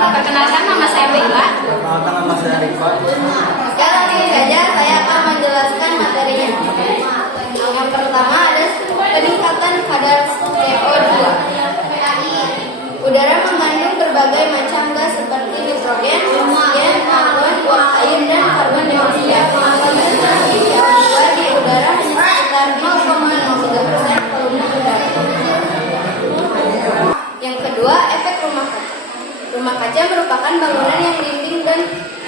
Perkenalkan, nama saya Bella. Perkenalkan, nama saya Rifat. Sekarang ini saja saya akan menjelaskan materinya. Yang pertama ada peningkatan kadar CO2. Udara mengandung berbagai macam gas seperti nitrogen, oksigen, argon, uap air, dan karbon dioksida. Konsentrasi CO2 di udara hanya sekitar 0,03% volume udara. Yang kedua, efek rumah kaca. Rumah kaca merupakan bangunan yang dinding dan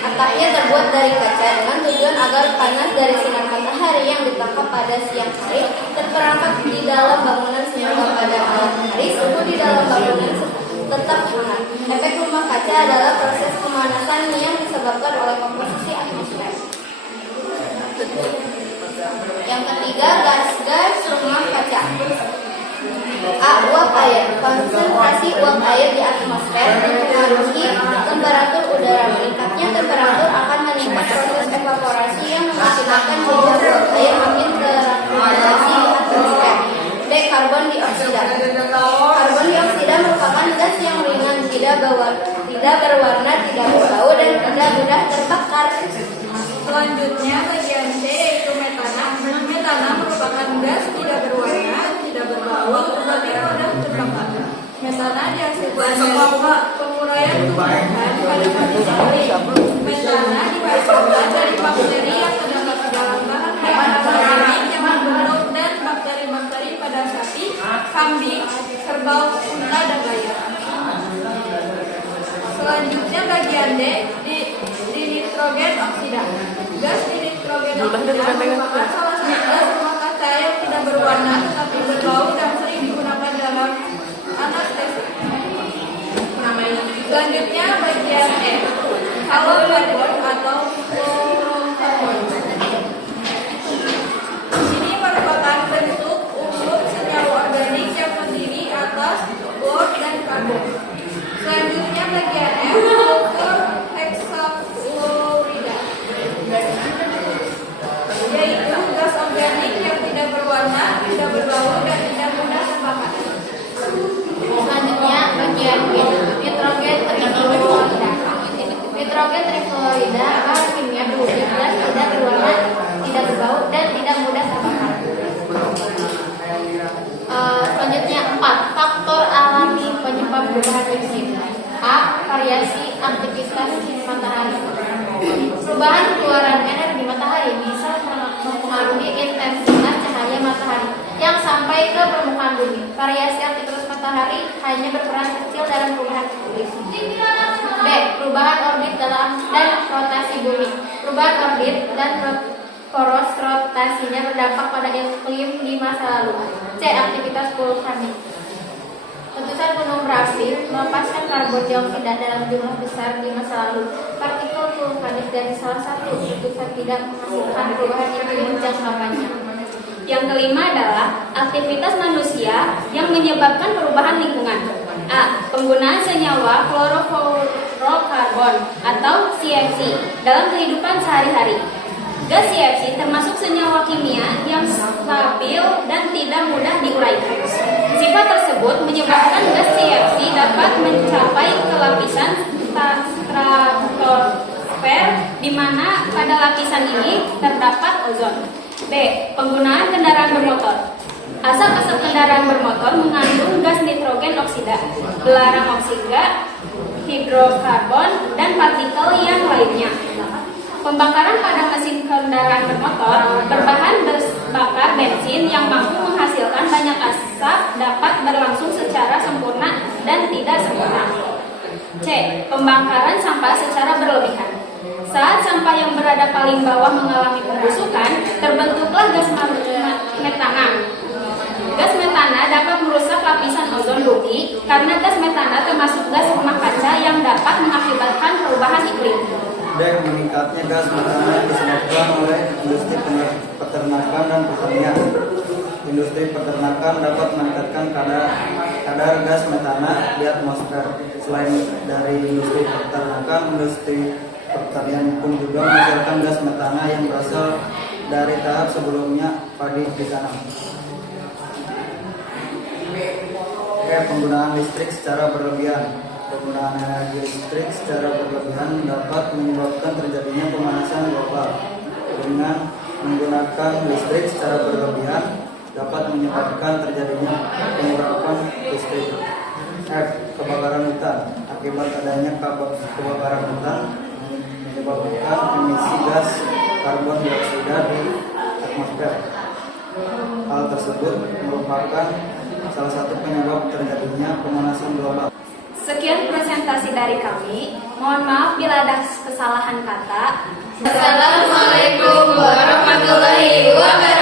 atapnya terbuat dari kaca dengan tujuan agar panas dari sinar matahari yang ditangkap pada siang hari terperangkap di dalam bangunan sehingga pada malam hari suhu di dalam bangunan tetap hangat. Efek rumah kaca adalah proses pemanasan yang disebabkan oleh komposisi atmosfer. Yang ketiga, gas-gas rumah kaca. A. Uap air. Konsentrasi uap air di atmosfer mempengaruhi temperatur udara. Meningkatnya temperatur akan meningkat proses evaporasi yang mengakibatkan jumlah uap air makin terakumulasi di atmosfer. D. Karbon dioksida. Karbon dioksida merupakan gas yang ringan, tidak berwarna, tidak berbau, dan tidak mudah terbakar. Selanjutnya bagian C yaitu metana. Metana merupakan gas tidak berwarna, tidak berbau, tetapi mudah terbakar. Metana dihasilkan dari penguraian tumbuhan pada kondisi kering. Metana dihasilkan dari bakteri yang terdapat di dalam bahan organik yang membentuk dan bakteri-bakteri pada sapi, kambing, kerbau, unta, dan layar. Selanjutnya bagian D di nitrogen oksida. Gas di nitrogen oksida merupakan salah satu gas rumah kaca yang tidak berwarna tetapi berbau dan sering digunakan dalam anestesi. Selanjutnya bagian E, halokarbon atau fluorokarbon. Ini merupakan bentuk umum senyawa organik yang terdiri atas fluor dan karbon. Selanjutnya bagian F, sulfur hexafluorida, yaitu gas organik yang tidak berwarna, tidak berbau, dan tidak mudah terbakar. Selanjutnya bagian B, nitrogen trifluorida. Nitrogen trifluorida adalah kimia berwujud gas tidak berwarna, tidak berbau, dan tidak mudah terbakar. Selanjutnya 4, faktor alami penyebab perubahan iklim. A. Variasi aktivitas matahari. Perubahan keluaran energi matahari bisa mempengaruhi intensitas cahaya matahari yang sampai ke permukaan bumi. Variasi aktivitas matahari hanya berperan kecil dalam perubahan iklim. B. Perubahan orbit dan rotasi bumi. Perubahan orbit dan poros rotasinya berdampak pada iklim di masa lalu. C. Aktivitas vulkanik. Letusan gunung berapi melepaskan karbon dioksida dalam jumlah besar di masa lalu. Partikel vulkanik dari salah satu letusan tidak menghasilkan perubahan iklim jangka panjang. Yang kelima adalah aktivitas manusia yang menyebabkan perubahan lingkungan. A. Penggunaan senyawa klorofluorokarbon atau CFC dalam kehidupan sehari-hari. Gas CFC termasuk senyawa kimia yang stabil dan tidak mudah diuraikan. Sifat tersebut menyebabkan gas CFC dapat mencapai ke lapisan stratosfer, di mana pada lapisan ini terdapat ozon. B. Penggunaan kendaraan bermotor. Asap-asap kendaraan bermotor mengandung gas nitrogen oksida, belerang oksida, hidrokarbon, dan partikel yang lainnya. Pembakaran pada mesin kendaraan bermotor berbahan bakar bensin yang mampu menghasilkan banyak asap dapat berlangsung secara sempurna dan tidak sempurna. C. Pembakaran sampah secara berlebihan. Saat sampah yang berada paling bawah mengalami pembusukan, terbentuklah gas metana. Gas metana dapat merusak lapisan ozon bumi karena gas metana termasuk gas rumah kaca yang dapat mengakibatkan perubahan iklim. D. Meningkatnya gas metana disebabkan oleh industri peternakan dan pertanian. Industri peternakan dapat meningkatkan kadar gas metana di atmosfer. Selain dari industri peternakan, industri pertanian pun juga menghasilkan gas metana yang berasal dari tahap sebelumnya padi ditanam. Penggunaan listrik secara berlebihan. Penggunaan energi listrik secara berlebihan dapat menyebabkan terjadinya pemanasan global. Dengan menggunakan listrik secara berlebihan dapat menyebabkan terjadinya penyerapan listrik. F. Kebakaran hutan. Akibat adanya kebakaran hutan menyebabkan emisi gas karbon dioksida di atmosfer. Hal tersebut merupakan salah satu penyebab terjadinya pemanasan global. Sekian presentasi dari kami. Mohon maaf bila ada kesalahan kata. Assalamualaikum warahmatullahi wabarakatuh.